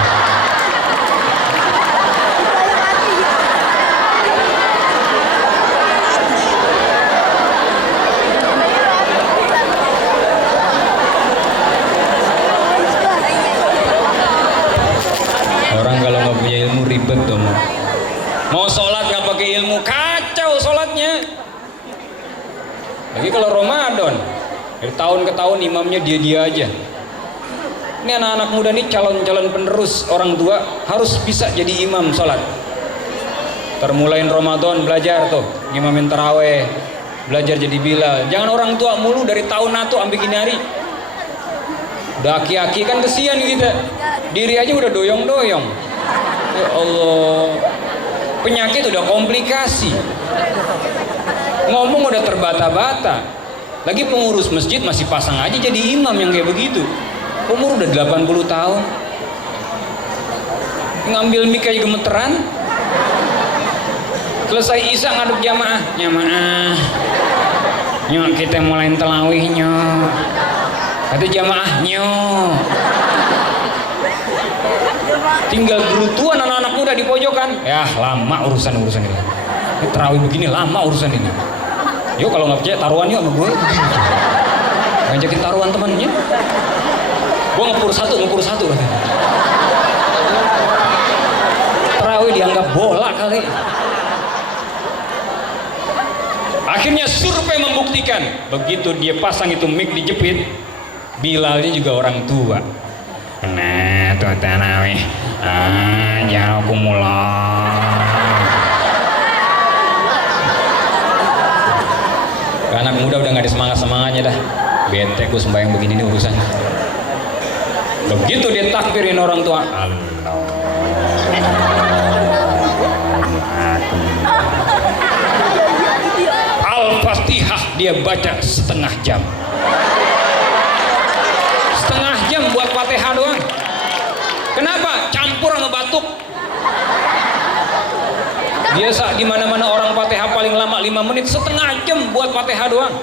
Ribet dong, mau sholat nggak pakai ilmu, kacau sholatnya. Lagi kalau Ramadan, dari tahun ke tahun imamnya dia aja. Ini anak-anak muda nih calon-calon penerus orang tua, harus bisa jadi imam sholat. Termulain Ramadan belajar tuh, ngimamin taraweh, belajar jadi Bilal. Jangan orang tua mulu dari tahun nato sampai gini hari. Udah aki-aki kan kesian kita, diri aja udah doyong-doyong. Ya Allah, penyakit udah komplikasi, ngomong udah terbata-bata. Lagi pengurus masjid masih pasang aja jadi imam yang kayak begitu. Umur udah 80 tahun, ngambil mic aja gemeteran. Selesai isya ngadep jamaah, nyok kita mulai terawih nyok. Kata jamaah nyok. Tinggal gerutuan anak-anak muda di pojokan. Ya lama urusan ini. Ini terawih begini lama urusan ini. Yuk kalau nggak percaya taruhan yuk sama gue. Ngajakin taruhan temannya. Gue ngepur satu. Terawih dianggap bola kali. Akhirnya survei membuktikan, begitu dia pasang itu mic dijepit, Bilalnya juga orang tua. Nah tuh tarawih, anak muda udah nggak ada semangatnya dah. Bete gue sembahyang begini nih urusan. Begitu dia takbirin orang tua, Al-Fatihah dia baca setengah jam. Setengah jam buat Fatihah doang. Kenapa? Campur sama batuk. Biasa di mana-mana orang Fatihah paling lama 5 menit, setengah jam buat Fatihah doang.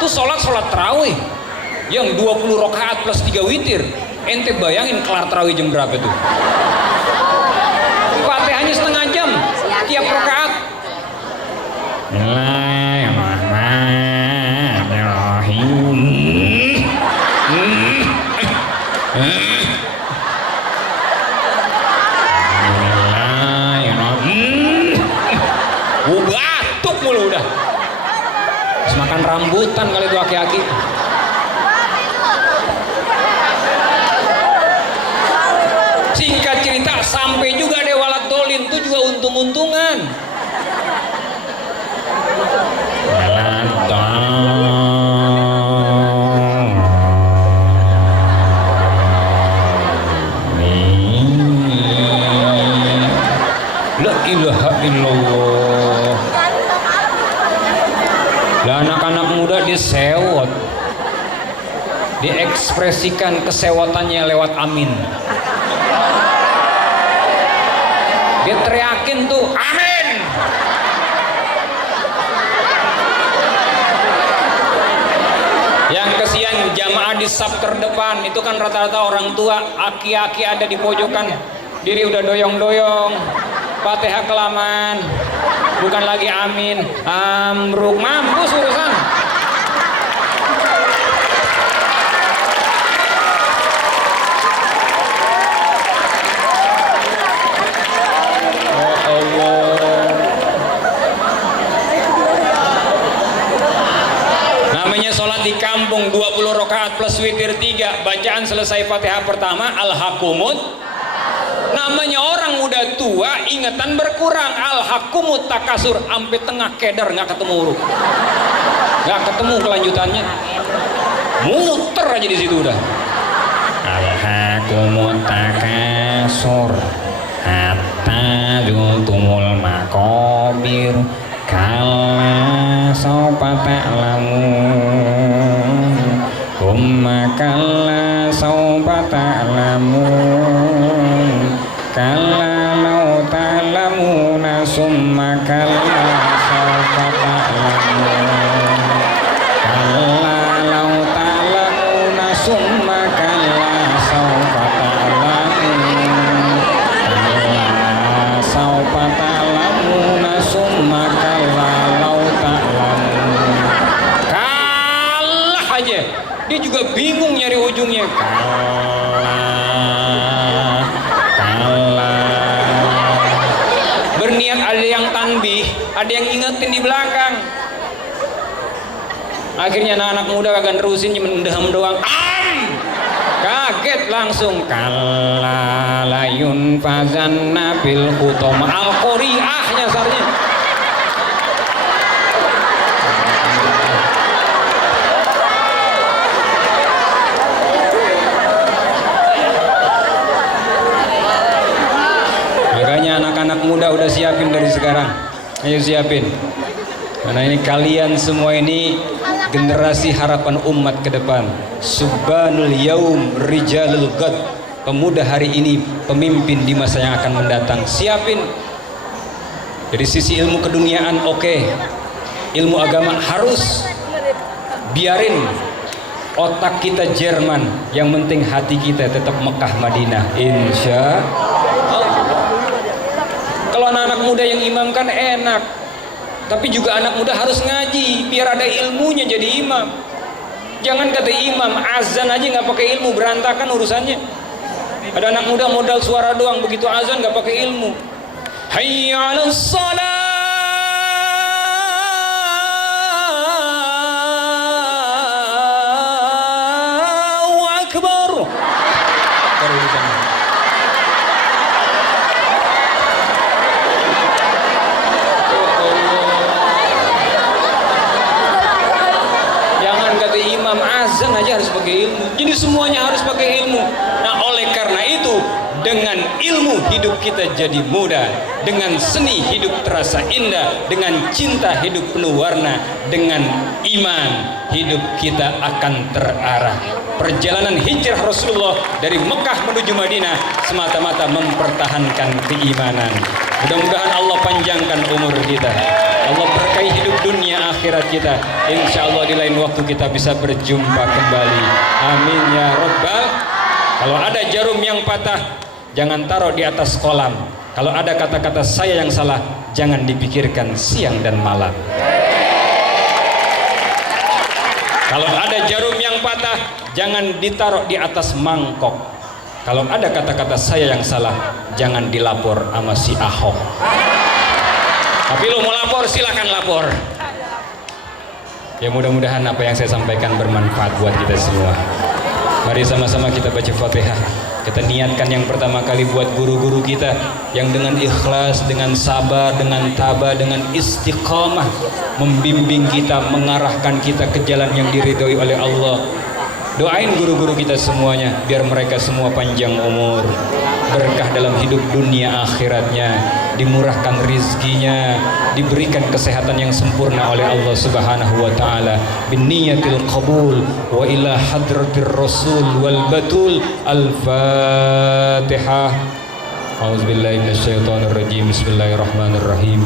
Itu sholat tarawih yang 20 rakaat plus 3 witir. Ente bayangin kelar tarawih jam berapa tuh? Fatihahnya setengah jam tiap rakaat. Batuk mulu udah. Terus makan rambutan kali itu aki-aki. untung-untungan. La ilaha illallah. Lah anak-anak muda disewot, diekspresikan kesewatannya lewat amin. Dia teriakin tuh amin. Yang kesian jamaah di saf terdepan itu kan rata-rata orang tua, aki-aki ada di pojokan, diri udah doyong-doyong, Fatihah kelamaan, bukan lagi amin, amruk, mampus urusan. Oh Allah. Namanya sholat di kampung 20 rakaat plus witir 3, bacaan selesai Fatihah pertama alhaqumut. Namanya orang muda tua ingatan berkurang, alhaqumut takasur, sampai tengah keder nggak ketemu huruf, nggak ketemu kelanjutannya, muter aja di situ udah. Alhaqumut takasur hatta zultumul maqabir kalla sawfa ta'lamun humma kalla sawfa ta'lamun kalla law ta'lamuna summa kalla sawfa ta'lamun kalla law ta'lamuna summa kalla sawfa ta'lamun kalla sawfa ta'lamuna summa kalla law ta'lamun. Kalah aja, dia juga bingung nyari ujungnya. Berniat ada yang tanbih, ada yang ingetin di belakang. Akhirnya anak-anak muda kagak nerusin, cuma mendem doang. Kaget langsung. Kalla layun fazanna bil khutama al-qari'ah nyasarnya. Makanya anak-anak muda udah siapin dari sekarang. Ayo siapin. Karena ini kalian semua ini generasi harapan umat ke depan. Subhanul yaum rijalul ghad. Pemuda hari ini pemimpin di masa yang akan mendatang. Siapin. Dari sisi ilmu keduniaan oke. Ilmu agama harus. Biarin otak kita Jerman, yang penting hati kita tetap Mekah Madinah. Insya Allah. Kalau anak-anak muda yang imamkan enak, tapi juga anak muda harus ngaji biar ada ilmunya jadi imam. Jangan kata imam azan aja nggak pakai ilmu, berantakan urusannya. Ada anak muda modal suara doang, begitu azan nggak pakai ilmu. Hayya 'alas shalah, Allahu akbar. Imam azan aja harus pakai ilmu. Jadi semuanya harus pakai ilmu. Nah, oleh karena itu, dengan ilmu hidup kita jadi mudah, dengan seni hidup terasa indah, dengan cinta hidup penuh warna, dengan iman hidup kita akan terarah. Perjalanan hijrah Rasulullah dari Mekah menuju Madinah semata-mata mempertahankan keimanan. Mudah-mudahan Allah panjangkan umur kita, Allah berkahi hidup dunia akhirat kita. Insya Allah di lain waktu kita bisa berjumpa kembali. Amin ya Rabbal. Kalau ada jarum yang patah, jangan taruh di atas kolam. Kalau ada kata-kata saya yang salah, jangan dipikirkan siang dan malam. Kalau ada jarum yang patah, jangan ditaruh di atas mangkok. Kalau ada kata-kata saya yang salah, jangan dilapor sama si Ahok. Tapi lo mau lapor, silakan lapor. Ya mudah-mudahan apa yang saya sampaikan bermanfaat buat kita semua. Mari sama-sama kita baca Fatihah. Kita niatkan yang pertama kali buat guru-guru kita yang dengan ikhlas, dengan sabar, dengan tabah, dengan istiqamah membimbing kita, mengarahkan kita ke jalan yang diridhoi oleh Allah. Doain guru-guru kita semuanya biar mereka semua panjang umur, berkah dalam hidup dunia akhiratnya, dimurahkan rizkinya, diberikan kesehatan yang sempurna oleh Allah Subhanahu wa taala. Binniyatil qabul wa ila hadratir rasul wal batul. Al-Fatihah. A'udzubillahi minasyaitonir rajim. Bismillahirrahmanirrahim.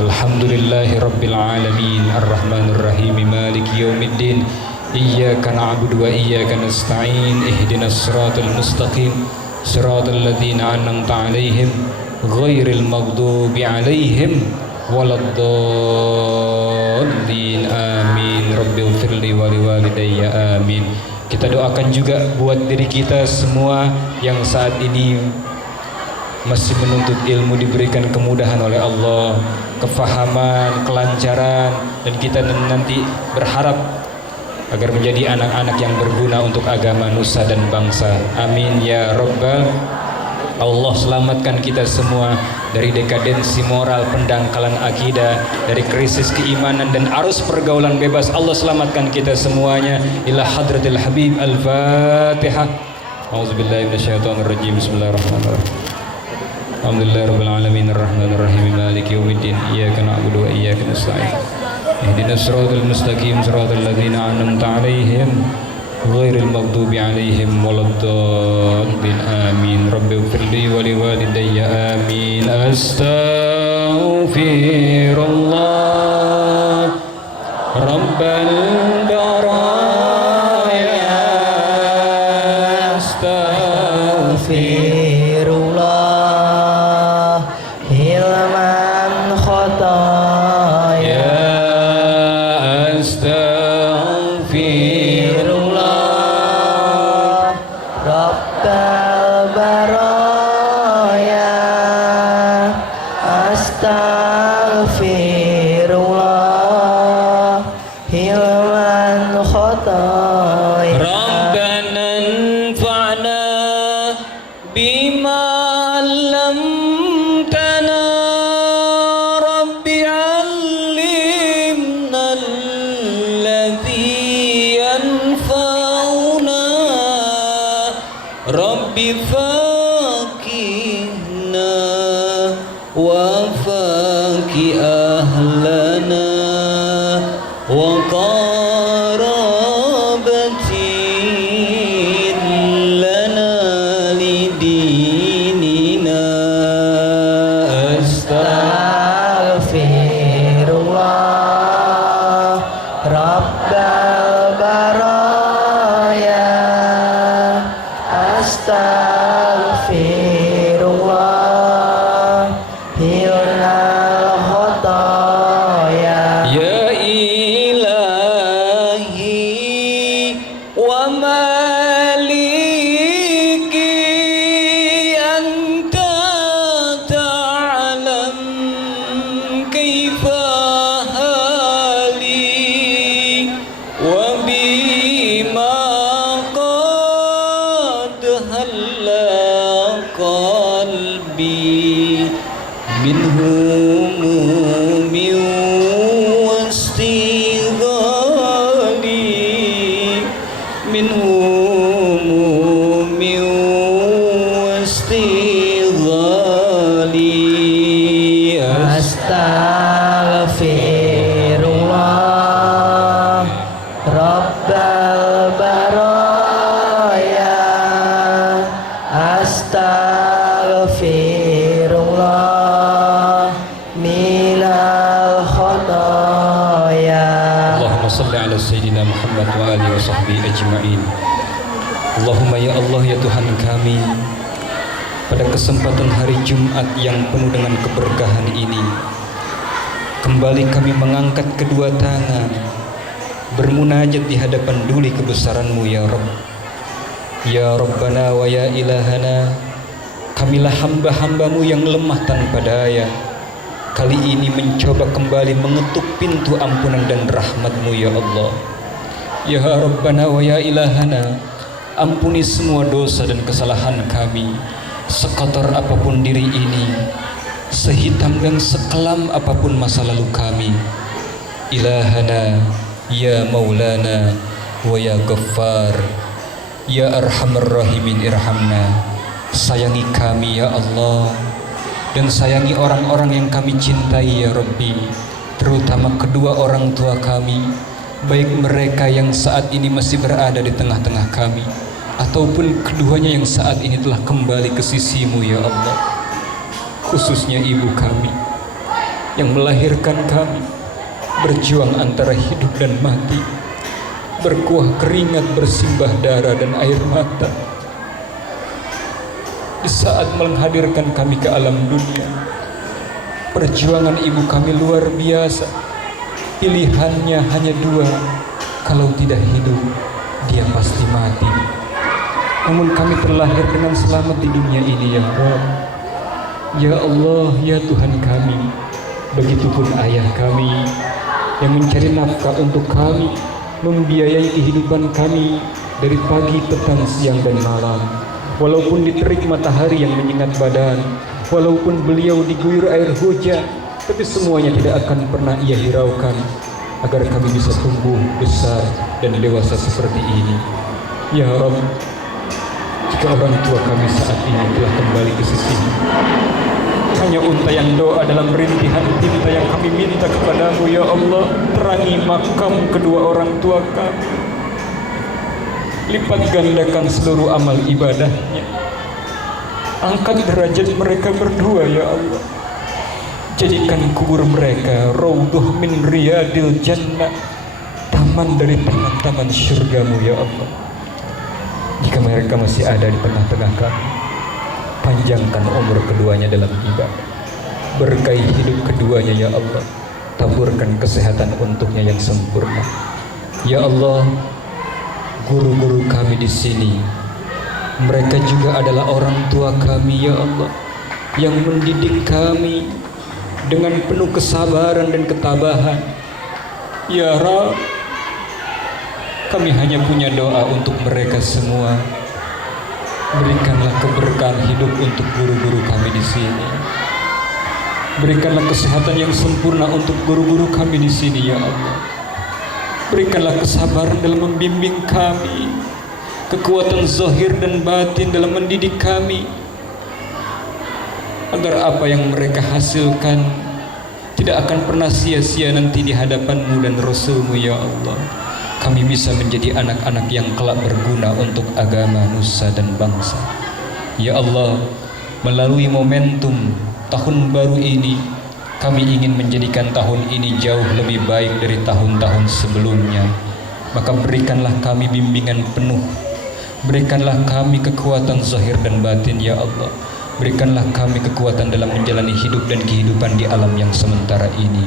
Alhamdulillahi rabbil alamin arrahmanir rahim maliki yaumiddin. Iyyaka na'budu wa iyyaka nasta'in. Ihdinas siratal mustaqim. Siratal ladzina an'amta 'alaihim ghairil maghdubi 'alaihim waladdallin. Amin. Rabbighfirli wa liwalidayya. Amin. Kita doakan juga buat diri kita semua yang saat ini masih menuntut ilmu, diberikan kemudahan oleh Allah, kefahaman, kelancaran, dan kita nanti berharap agar menjadi anak-anak yang berguna untuk agama, nusa dan bangsa. Amin ya Rabbal. Allah selamatkan kita semua dari dekadensi moral, pendangkalan akidah, dari krisis keimanan dan arus pergaulan bebas. Allah selamatkan kita semuanya. Ila hadratil habib. Al-Fatihah. A'udzubillahi minasyaitonir rajim. Bismillahirrahmanirrahim. Alhamdulillahirabbil alamin arrahmanir rahim maliki yaumiddin. Iyyaka na'budu wa iyyaka nasta'in. Ihdinas siratal mustaqim siratal ladzina an'amta 'alaihim ghairil maghdubi 'alaihim waladdallin. Amin. Rabbighfirli wa liwalidayya. Amin. Astaghfirullah rabbal baraya. Astaghfirullah hilman khotaya. Astaghfirullah rabbal baraya. Astaghfirullah hilman khotaya. Rabbana anfa'na bima 'allamtana. Rabbi 'allimna alladhi yanfa'una. Rabbi faqihna wa faqi ahlana wa qarabatin lana lidinina. Astaghfirullah rabbal baraya. Astaghfirullah hilal khotaya. Ya ilahi wa maliki anta ta'lam kaifa hali wa bima qad halla qalbi min humumi wastighali. Min humumi wastighali. Astaghfirullah rabbal baraya. Astaghfirullah minal khotaya. Allahumma salli ala Sayyidina Muhammad wa alihi wa sahbihi ajma'in. Allahumma ya Allah ya Tuhan kami, pada kesempatan hari Jumat yang penuh dengan keberkahan ini, kembali kami mengangkat kedua tangan, bermunajat di hadapan duli kebesaran-Mu ya Rabb. Ya Rabbana wa ya ilahana, kamilah hamba-hamba-Mu yang lemah tanpa daya, kali ini mencoba kembali mengetuk pintu ampunan dan rahmat-Mu ya Allah. Ya Rabbana wa ya ilahana, Ampuni semua dosa dan kesalahan kami, sekotor apapun diri ini, sehitam dan sekelam apapun masa lalu kami. Ilahana, ya Maulana, wa ya Ghaffar, ya Arhamar Rahimin irhamna. Sayangi kami ya Allah, dan sayangi orang-orang yang kami cintai ya Rabbi, terutama kedua orang tua kami, baik mereka yang saat ini masih berada di tengah-tengah kami, ataupun keduanya yang saat ini telah kembali ke sisi-Mu ya Allah. Khususnya ibu kami yang melahirkan kami, berjuang antara hidup dan mati, berkuah keringat, bersimbah darah dan air mata di saat menghadirkan kami ke alam dunia. Perjuangan ibu kami luar biasa. Pilihannya hanya dua, kalau tidak hidup, dia pasti mati. Namun kami terlahir dengan selamat di dunia ini ya Rabb. Ya Allah, ya Tuhan kami. Begitupun ayah kami yang mencari nafkah untuk kami, membiayai kehidupan kami dari pagi, petang, siang dan malam. Walaupun diterik matahari yang menyengat badan, walaupun beliau diguyur air hujan, tapi semuanya tidak akan pernah ia hiraukan agar kami bisa tumbuh besar dan dewasa seperti ini. Ya Rabb, jika orang tua kami saat ini telah kembali ke sisi-Mu, hanya untayan doa dalam rintihan tinta yang kami minta kepadamu ya Allah. Terangi makam kedua orang tua kami, lipat gandakan seluruh amal ibadahnya, angkat derajat mereka berdua ya Allah. Jadikan kubur mereka raudhah min riyadil jannah, taman dari taman-taman syurga-Mu ya Allah. Jika mereka masih ada di tengah-tengah kami, panjangkan umur keduanya dalam ibadah, berkahi hidup keduanya ya Allah, taburkan kesehatan untuknya yang sempurna ya Allah. Guru-guru kami di sini, mereka juga adalah orang tua kami ya Allah, yang mendidik kami dengan penuh kesabaran dan ketabahan. Ya Rabb, kami hanya punya doa untuk mereka semua. Berikanlah keberkahan hidup untuk guru-guru kami di sini. Berikanlah kesehatan yang sempurna untuk guru-guru kami di sini ya Allah. Berikanlah kesabaran dalam membimbing kami, kekuatan zahir dan batin dalam mendidik kami, agar apa yang mereka hasilkan tidak akan pernah sia-sia nanti di hadapan-Mu dan Rasul-Mu ya Allah. Kami bisa menjadi anak-anak yang kelak berguna untuk agama, nusa dan bangsa. Ya Allah, melalui momentum tahun baru ini, kami ingin menjadikan tahun ini jauh lebih baik dari tahun-tahun sebelumnya. Maka berikanlah kami bimbingan penuh, berikanlah kami kekuatan zahir dan batin ya Allah. Berikanlah kami kekuatan dalam menjalani hidup dan kehidupan di alam yang sementara ini.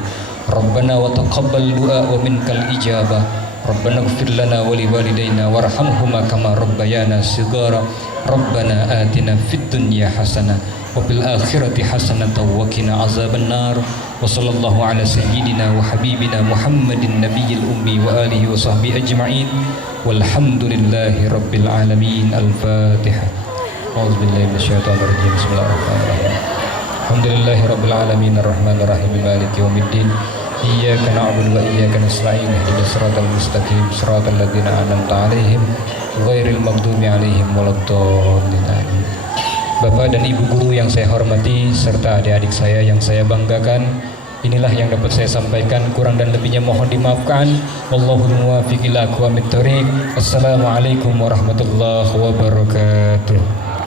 Rabbana wa taqabbal du'a wa minkal ijabah. Rabbana ighfir lana wa liwalidayna warhamhuma kama rabbayana shighara. Rabbana atina fid dunya hasanah wa fil akhirati hasanatan wa qina azabannar. Wa sallallahu ala sayyidina wa habibina Muhammadin nabiyil ummi wa alihi wa sahbihi ajma'in. Walhamdulillahi rabbil alamin. Al-Fatihah. A'udzu billahi minasyaitonir rajim. Bismillahirrahmanirrahim. Alhamdulillahi rabbil alamin arrahmanir rahim maliki yaumiddin. Iyyaka na'budu wa iyyaka nasta'in. Ihdinas siratal mustaqim siratal ladzina an'amta 'alaihim ghairil maghdubi 'alaihim waladdallin. Bapak dan Ibu guru yang saya hormati serta adik-adik saya yang saya banggakan, inilah yang dapat saya sampaikan. Kurang dan lebihnya mohon dimaafkan. Wallahul muwaffiq ila aqwamit thoriq. Assalamualaikum warahmatullahi wabarakatuh.